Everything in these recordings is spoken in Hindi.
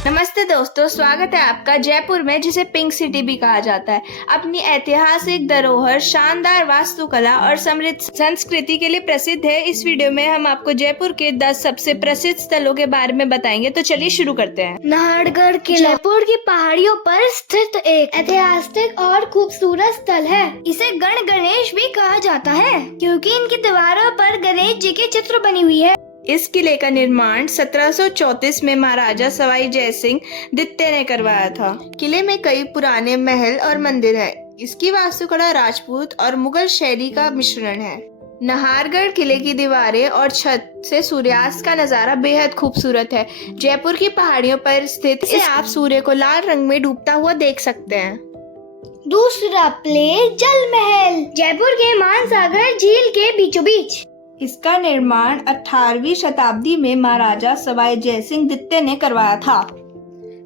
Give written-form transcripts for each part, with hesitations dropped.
नमस्ते दोस्तों, स्वागत है आपका जयपुर में, जिसे पिंक सिटी भी कहा जाता है। अपनी ऐतिहासिक धरोहर, शानदार वास्तुकला और समृद्ध संस्कृति के लिए प्रसिद्ध है। इस वीडियो में हम आपको जयपुर के 10 सबसे प्रसिद्ध स्थलों के बारे में बताएंगे। तो चलिए शुरू करते हैं। नाहरगढ़ किला जयपुर की पहाड़ियों पर स्थित एक ऐतिहासिक और खूबसूरत स्थल है। इसे गण गणेश भी कहा जाता है क्योंकि इनकी दीवारों पर गणेश जी की चित्र बनी हुई है। इस किले का निर्माण 1734 में महाराजा सवाई जयसिंह द्वितीय ने करवाया था। किले में कई पुराने महल और मंदिर है। इसकी वास्तुकला राजपूत और मुगल शैली का मिश्रण है। नाहरगढ़ किले की दीवारें और छत से सूर्यास्त का नजारा बेहद खूबसूरत है। जयपुर की पहाड़ियों पर स्थित इसे आप सूर्य को लाल रंग में डूबता हुआ देख सकते हैं। दूसरा प्लेस जल महल, जयपुर के मानसागर झील के बीचों बीच। इसका निर्माण 18वीं शताब्दी में महाराजा सवाई जयसिंह द्वितीय ने करवाया था।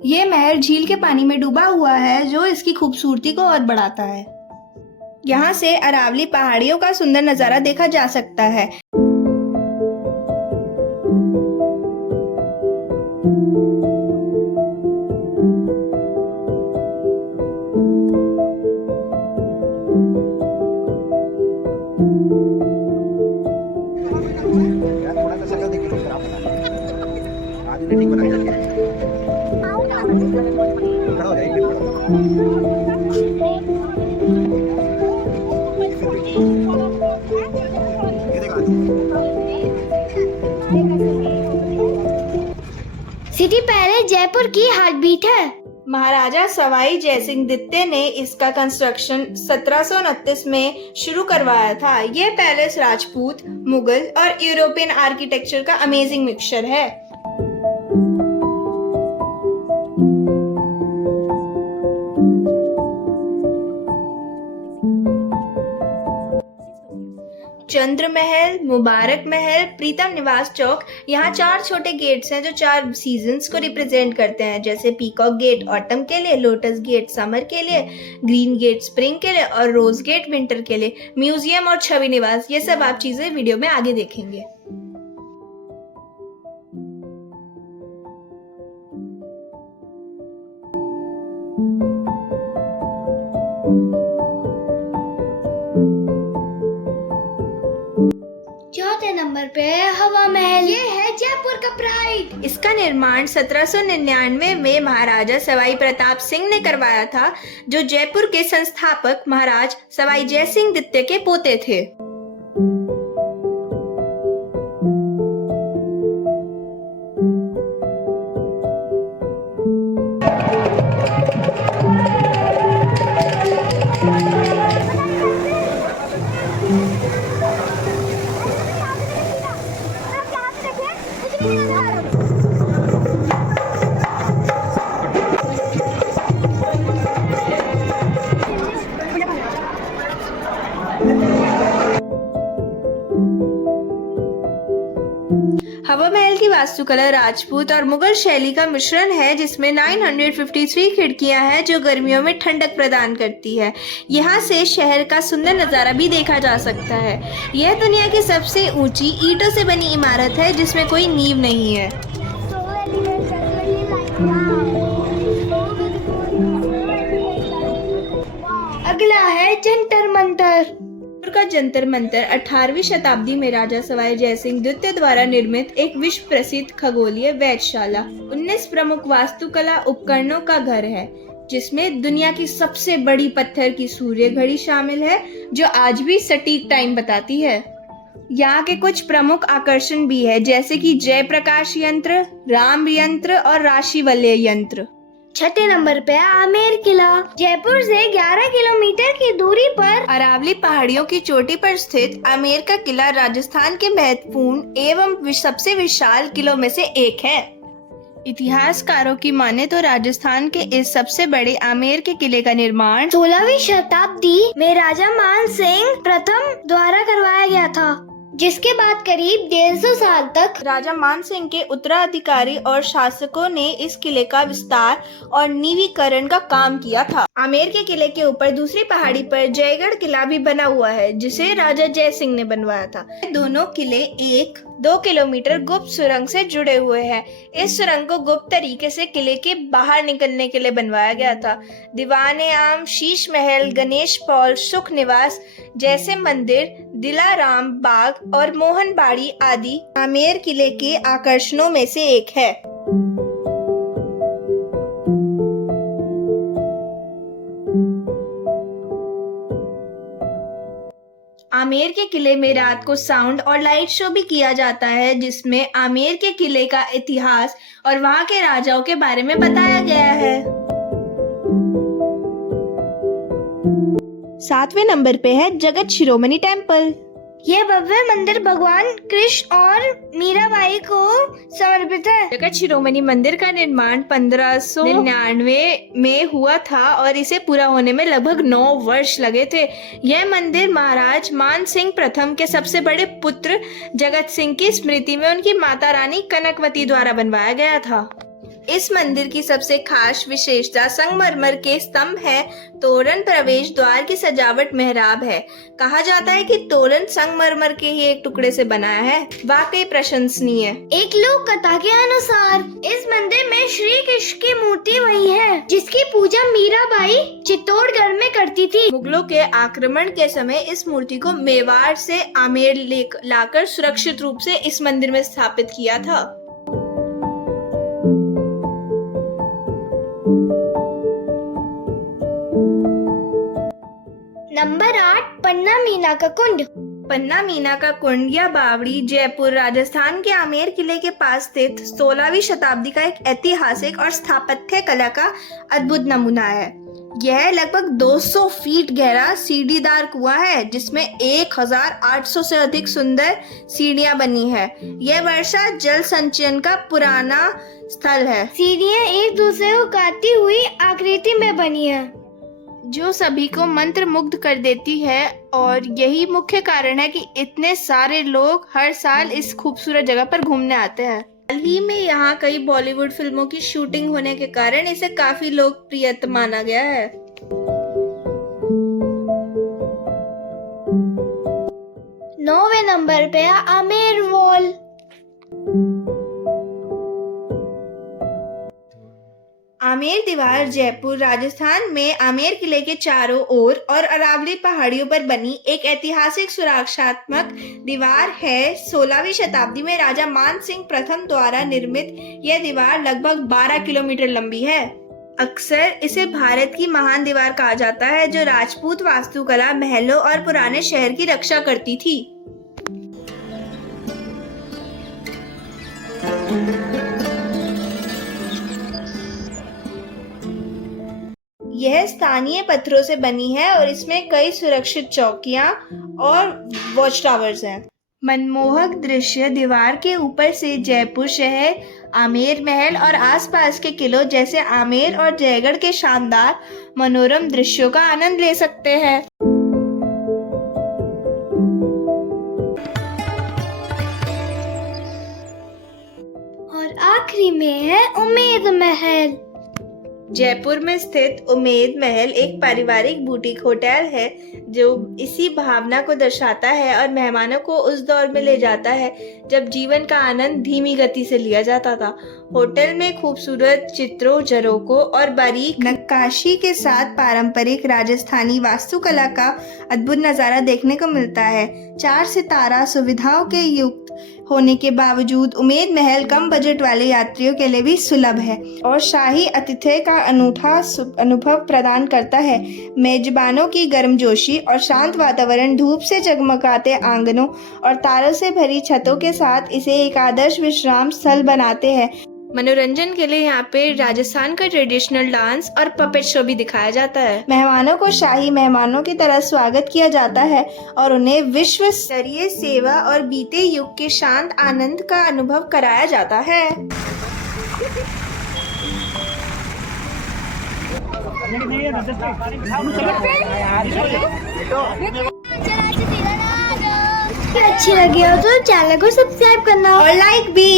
ये महल झील के पानी में डूबा हुआ है, जो इसकी खूबसूरती को और बढ़ाता है। यहाँ से अरावली पहाड़ियों का सुंदर नजारा देखा जा सकता है। सिटी पहले जयपुर की हार्ट बीट है। महाराजा सवाई जयसिंह द्वितीय ने इसका कंस्ट्रक्शन 1729 में शुरू करवाया था। यह पैलेस राजपूत, मुगल और यूरोपियन आर्किटेक्चर का अमेजिंग मिक्सचर है। चंद्र महल, मुबारक महल, प्रीतम निवास चौक। यहाँ 4 छोटे गेट्स हैं जो 4 सीजन्स को रिप्रेजेंट करते हैं, जैसे पीकॉक गेट ऑटम के लिए, लोटस गेट समर के लिए, ग्रीन गेट स्प्रिंग के लिए और रोज गेट विंटर के लिए। म्यूजियम और छवि निवास, ये सब आप चीजें वीडियो में आगे देखेंगे। चौथे नंबर पे हवा महल, ये है जयपुर का प्राइड। इसका निर्माण 1799 में महाराजा सवाई प्रताप सिंह ने करवाया था, जो जयपुर के संस्थापक महाराज सवाई जयसिंह द्वितीय के पोते थे। हवा महल की वास्तुकला राजपूत और मुगल शैली का मिश्रण है, जिसमें 953 खिड़कियां हैं जो गर्मियों में ठंडक प्रदान करती है। यहाँ से शहर का सुंदर नजारा भी देखा जा सकता है। यह दुनिया की सबसे ऊंची ईंटों से बनी इमारत है, जिसमें कोई नींव नहीं है। अगला है जंतर मंतर। जयपुर का जंतर मंतर 18वीं शताब्दी में राजा सवाई जयसिंह द्वितीय द्वारा निर्मित एक विश्व प्रसिद्ध खगोलीय वेधशाला 19 प्रमुख वास्तुकला उपकरणों का घर है, जिसमें दुनिया की सबसे बड़ी पत्थर की सूर्य घड़ी शामिल है, जो आज भी सटीक टाइम बताती है। यहाँ के कुछ प्रमुख आकर्षण भी है, जैसे कि जय प्रकाश यंत्र, राम यंत्र और राशि वलय यंत्र। छठे नंबर पे आमेर किला, जयपुर से 11 किलोमीटर की दूरी पर अरावली पहाड़ियों की चोटी पर स्थित आमेर का किला राजस्थान के महत्वपूर्ण एवं सबसे विशाल किलों में से एक है। इतिहासकारों की माने तो राजस्थान के इस सबसे बड़े आमेर के किले का निर्माण 16वीं शताब्दी में राजा मान सिंह प्रथम द्वारा करवाया गया था। जिसके बाद करीब 150 साल तक राजा मानसिंह के उत्तराधिकारी और शासकों ने इस किले का विस्तार और निवीकरण का काम किया था। आमेर के किले के ऊपर दूसरी पहाड़ी पर जयगढ़ किला भी बना हुआ है, जिसे राजा जय सिंह ने बनवाया था। दोनों किले 1-2 किलोमीटर गुप्त सुरंग से जुड़े हुए हैं। इस सुरंग को गुप्त तरीके से किले के बाहर निकलने के लिए बनवाया गया था। दीवाने आम, शीश महल, गणेश पॉल, सुख निवास जैसे मंदिर, दिलाराम बाग और मोहन बाड़ी आदि आमेर किले के आकर्षणों में से एक है। आमेर के किले में रात को साउंड और लाइट शो भी किया जाता है, जिसमें आमेर के किले का इतिहास और वहां के राजाओं के बारे में बताया गया है। 7वें नंबर पे है जगत शिरोमणि टेम्पल। यह भव्य मंदिर भगवान कृष्ण और मीराबाई को समर्पित है। जगत शिरोमणि मंदिर का निर्माण 1599 में हुआ था और इसे पूरा होने में लगभग 9 वर्ष लगे थे। यह मंदिर महाराज मान सिंह प्रथम के सबसे बड़े पुत्र जगत सिंह की स्मृति में उनकी माता रानी कनकवती द्वारा बनवाया गया था। इस मंदिर की सबसे खास विशेषता संगमरमर के स्तंभ है, तोरण, प्रवेश द्वार की सजावट मेहराब है। कहा जाता है कि तोरण संगमरमर के ही एक टुकड़े से बनाया है। वाकई प्रशंसनीय। एक लोक कथा के अनुसार इस मंदिर में श्री कृष्ण की मूर्ति वही है जिसकी पूजा मीराबाई चित्तौड़गढ़ में करती थी। मुगलों के आक्रमण के समय इस मूर्ति को मेवाड़ से आमेर लाकर सुरक्षित रूप से इस मंदिर में स्थापित किया था। नंबर 8 पन्ना मीना का कुंड। पन्ना मीना का कुंड या बावड़ी जयपुर राजस्थान के आमेर किले के पास स्थित 16वीं शताब्दी का एक ऐतिहासिक और स्थापत्य कला का अद्भुत नमूना है। यह लगभग 200 फीट गहरा सीढ़ीदार कुआं है, जिसमें 1800 से अधिक सुंदर सीढ़ियां बनी है। यह वर्षा जल संचयन का पुराना स्थल है। सीढ़ियां एक दूसरे को काटती हुई आकृति में बनी है, जो सभी को मंत्र मुग्ध कर देती है, और यही मुख्य कारण है कि इतने सारे लोग हर साल इस खूबसूरत जगह पर घूमने आते हैं। हाल ही में यहाँ कई बॉलीवुड फिल्मों की शूटिंग होने के कारण इसे काफी लोकप्रिय माना गया है। नौवें नंबर पे है आमेर वॉल। आमेर दीवार जयपुर राजस्थान में आमेर किले के चारों ओर और अरावली पहाड़ियों पर बनी एक ऐतिहासिक सुरक्षात्मक दीवार है। 16वीं शताब्दी में राजा मान सिंह प्रथम द्वारा निर्मित यह दीवार लगभग 12 किलोमीटर लंबी है। अक्सर इसे भारत की महान दीवार कहा जाता है, जो राजपूत वास्तुकला, महलों और पुराने शहर की रक्षा करती थी। यह स्थानीय पत्थरों से बनी है और इसमें कई सुरक्षित चौकियां और वॉच टावर्स हैं। मनमोहक दृश्य दीवार के ऊपर से जयपुर शहर, आमेर महल और आसपास के किलों जैसे आमेर और जयगढ़ के शानदार मनोरम दृश्यों का आनंद ले सकते हैं। और आखिरी में है उम्मेद महल। जयपुर में स्थित उम्मेद महल एक पारिवारिक बुटीक होटल है, जो इसी भावना को दर्शाता है और मेहमानों को उस दौर में ले जाता है जब जीवन का आनंद धीमी गति से लिया जाता था। होटल में खूबसूरत चित्रों, झरोकों और बारीक नक्काशी के साथ पारंपरिक राजस्थानी वास्तुकला का अद्भुत नज़ारा देखने को मिलता है। 4 सितारा सुविधाओं के युक्त होने के बावजूद उम्मेद महल कम बजट वाले यात्रियों के लिए भी सुलभ है और शाही आतिथ्य का अनूठा अनुभव प्रदान करता है। मेजबानों की गर्मजोशी और शांत वातावरण, धूप से जगमगाते आंगनों और तारों से भरी छतों के साथ इसे एक आदर्श विश्राम स्थल बनाते हैं। मनोरंजन के लिए यहाँ पे राजस्थान का ट्रेडिशनल डांस और पपेट शो भी दिखाया जाता है। मेहमानों को शाही मेहमानों की तरह स्वागत किया जाता है और उन्हें विश्व स्तरीय सेवा और बीते युग के शांत आनंद का अनुभव कराया जाता है। अच्छी लगी हो तो चैनल को सब्सक्राइब करना और लाइक भी।